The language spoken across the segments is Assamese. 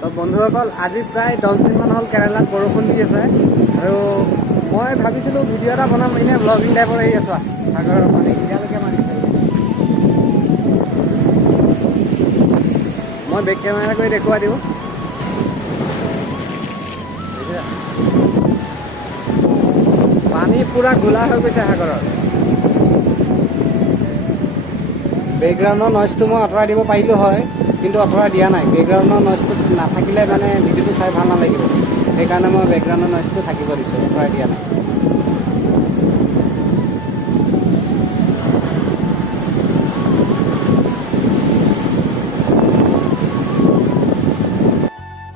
তো বন্ধুসকল আজি প্ৰায় 10 দিনমান হ'ল কেৰালাত বৰষুণ দি আছে আৰু মই ভাবিছিলোঁ ভিডিঅ' এটা বনাম এনে ব্লগিং টাইপৰ আহি আছোঁ সাগৰৰ পানী এতিয়ালৈকে মাৰিছে মই বেক কেমেৰা কৰি দেখুৱাই দিওঁ পানী পুৰা ঘোলা হৈ গৈছে সাগৰত বেকগ্ৰাউণ্ডৰ নইজটো মই আঁতৰাই দিব পাৰিলোঁ হয় কিন্তু আঁতৰাই দিয়া নাই বেকগ্ৰাউণ্ডৰ নইজটো নাথাকিলে মানে ভিডিঅ'টো চাই ভাল নালাগিব সেইকাৰণে মই বেকগ্ৰাউণ্ডৰ নইজটো থাকিব দিছোঁ আঁতৰাই দিয়া নাই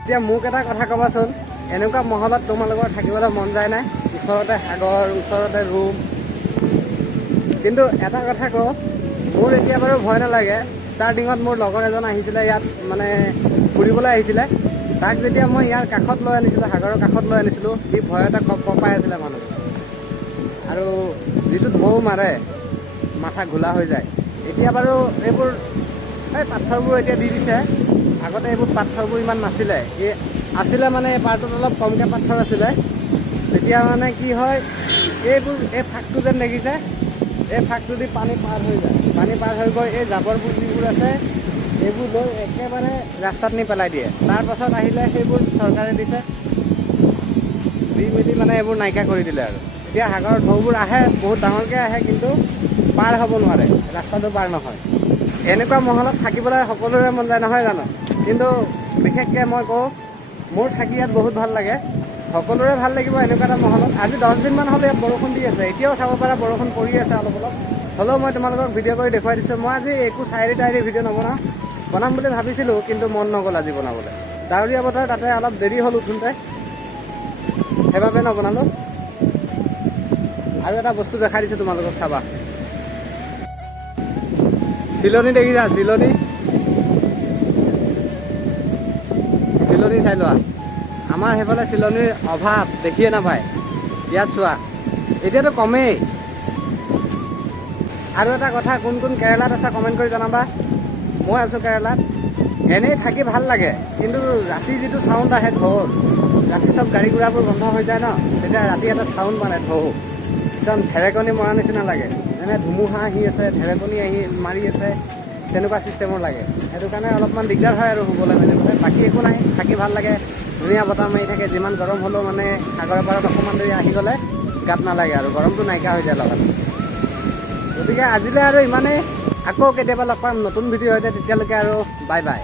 এতিয়া মোক এটা কথা ক'বাচোন এনেকুৱা মহলত তোমালোকৰ থাকিবলৈ মন যায় নাই ওচৰতে সাগৰ ওচৰতে ৰুম কিন্তু এটা কথা কওঁ মোৰ এতিয়া বাৰু ভয় নালাগে ষ্টাৰ্টিঙত মোৰ লগৰ এজন আহিছিলে ইয়াত মানে ফুৰিবলৈ আহিছিলে তাক যেতিয়া মই ইয়াৰ কাষত লৈ আনিছিলোঁ সাগৰৰ কাষত লৈ আনিছিলোঁ সি ভয় এটা কঁপাই আছিলে মানুহ আৰু যিটো ঢৌ মাৰে মাথা ঘোলা হৈ যায় এতিয়া বাৰু এইবোৰ এই পাথৰবোৰ এতিয়া দি দিছে আগতে এইবোৰ পাথৰবোৰ ইমান নাছিলে আছিলে মানে এই পাৰটোত অলপ কমকৈ পাথৰ আছিলে তেতিয়া মানে কি হয় এইবোৰ এই ফাকটো যেন দেখিছে এই ফাকটো দি পানী পাৰ হৈ যায় পানী পাৰ হৈ গৈ এই জাবৰবোৰ যিবোৰ আছে এইবোৰ লৈ একেবাৰে ৰাস্তাত নি পেলাই দিয়ে তাৰপাছত আহিলে সেইবোৰ চৰকাৰে দিছে দি মেলি মানে এইবোৰ নাইকিয়া কৰি দিলে আৰু এতিয়া সাগৰৰ ঢৌবোৰ আহে বহুত ডাঙৰকৈ আহে কিন্তু পাৰ হ'ব নোৱাৰে ৰাস্তাটো পাৰ নহয় এনেকুৱা মহলত থাকিবলৈ সকলোৰে মন যায় নহয় জানো কিন্তু বিশেষকৈ মই কওঁ মোৰ থাকি ইয়াত বহুত ভাল লাগে সকলোৰে ভাল লাগিব এনেকুৱা এটা মহলত আজি 10 দিনমান হ'লে ইয়াত বৰষুণ দি আছে এতিয়াও চাব পৰা বৰষুণ পৰি আছে অলপ অলপ হ'লেও মই তোমালোকক ভিডিঅ' কৰি দেখুৱাই দিছোঁ মই আজি একো চাইৰি টাইৰি ভিডিঅ' বনাম বুলি ভাবিছিলোঁ কিন্তু মন নগ'ল আজি বনাবলৈ ডাৱৰীয়া বতৰ তাতে অলপ দেৰি হ'ল উঠোঁতে সেইবাবে নবনালোঁ আৰু এটা বস্তু দেখাই দিছোঁ তোমালোকক চাবা চিলনী দেখিছা চিলনী চাই লোৱা আমাৰ সেইফালে চিলনীৰ অভাৱ দেখিয়ে নাপায় ইয়াত চোৱা এতিয়াতো কমেই আৰু এটা কথা কোন কোন কেৰেলাত আছা কমেণ্ট কৰি জনাবা মই আছোঁ কেৰেলাত এনেই থাকি ভাল লাগে কিন্তু ৰাতি যিটো চাউণ্ড আহে ঢৌৰ ৰাতি চব গাড়ী ঘোঁৰাবোৰ বন্ধ হৈ যায় ন তেতিয়া ৰাতি এটা চাউণ্ড মানে ঢৌ একদম ঢেৰেকনি মৰা নিচিনা লাগে যেনে ধুমুহা আহি আছে ঢেৰেকনি আহি মাৰি আছে তেনেকুৱা ছিষ্টেমৰ লাগে সেইটো কাৰণে অলপমান দিগদাৰ হয় আৰু শুবলৈ মেলিবলৈ বাকী একো নাই থাকি ভাল লাগে ধুনীয়া বতাহ মাৰি থাকে যিমান গৰম হ'লেও মানে সাগৰৰ পাৰত অকণমান দেৰি আহি গ'লে গাত নালাগে আৰু গৰমটো নাইকিয়া হৈ যায় লগত গতিকে আজিলৈ আৰু ইমানেই আকৌ কেতিয়াবা লগ পাম নতুন ভিডিঅ' হৈ যায় তেতিয়ালৈকে আৰু বাই বাই